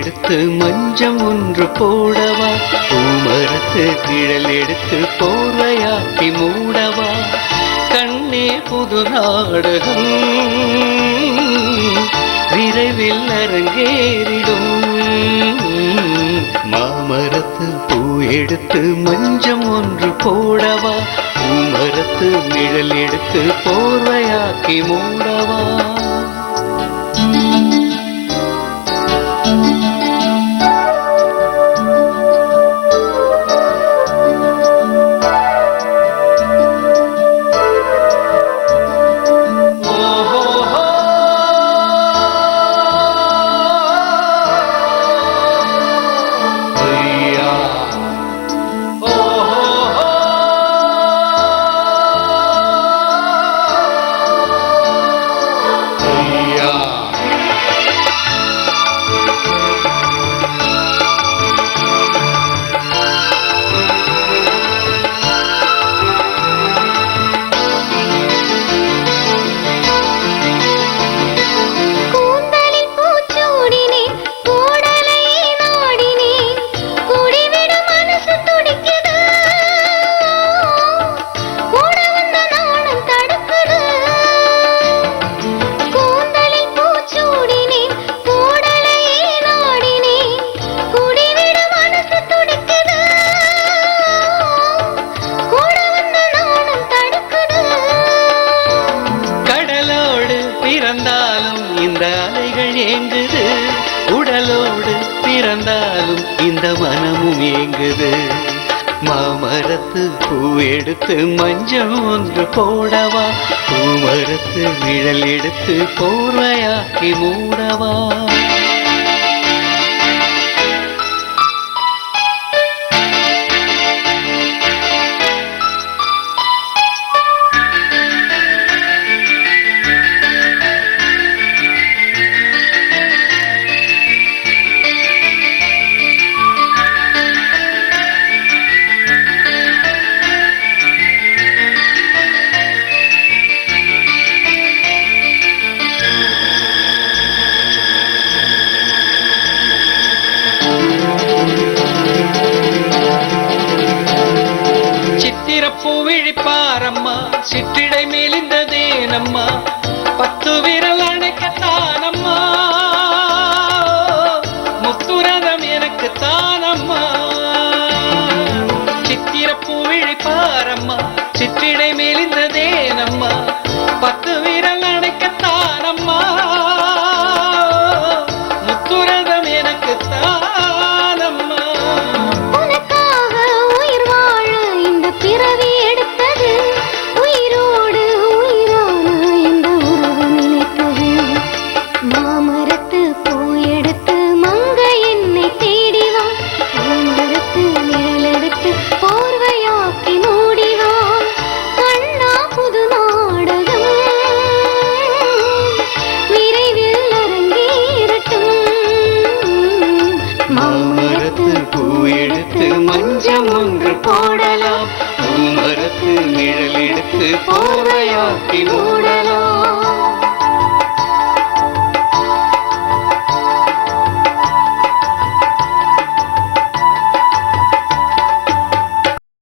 எடுத்து மஞ்சம் ஒன்று போடவா, பூமரத்து கிழல் எடுத்து போர்வையாக்கி மூடவா, கண்ணே புது நாடகம் விரைவில் அரங்கேறிடும். மாமரத்து பூ எடுத்து மஞ்சம் ஒன்று போடவா, பூமரத்து நிழல் எடுத்து போர்வையாக்கி மூடவா. பிறந்தாலும் இந்த அலைகள் ஏங்குது, உடலோடு பிறந்தாலும் இந்த மனமும் ஏங்குது. மாமரத்து பூ எடுத்து மஞ்சள் ஒன்று போடவா, பூமரத்து நிழல் எடுத்து போர்வையாக்கி மூடவா. பூவிழிப்பாரம்மா சிற்றிடை மேலிந்ததேனம்மா, 10 விரல் அணைக்கத்தானம்மா, முத்துரதம் எனக்கு தானம்மா. சித்திர பூவிழிப்பாரம்மா சிற்றிடை மேலிந்ததேனம்மா, 10 விரல் அணைக்கத்தானம்மா, முத்துரதம் எனக்கு தானம்மா. மாமரத்து பூ எடுத்து மஞ்சம் ஒன்று போடலாம், பூமரத்து நிழல் எடுத்து போர்வையாக்கி மூடலாம்.